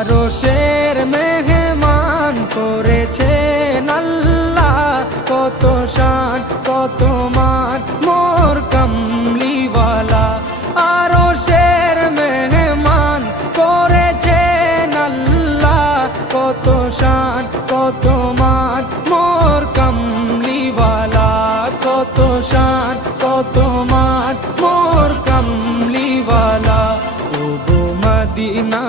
আরশের মেহমান করেছেন আল্লাহ, কত শান কত মান মোর কামলিওয়ালা। আরশের মেহমান করেছেন আল্লাহ, কত শান কত মান মোর কামলিওয়ালা, কত শান কত মান মোর কামলিওয়ালা। ও গো মদিনা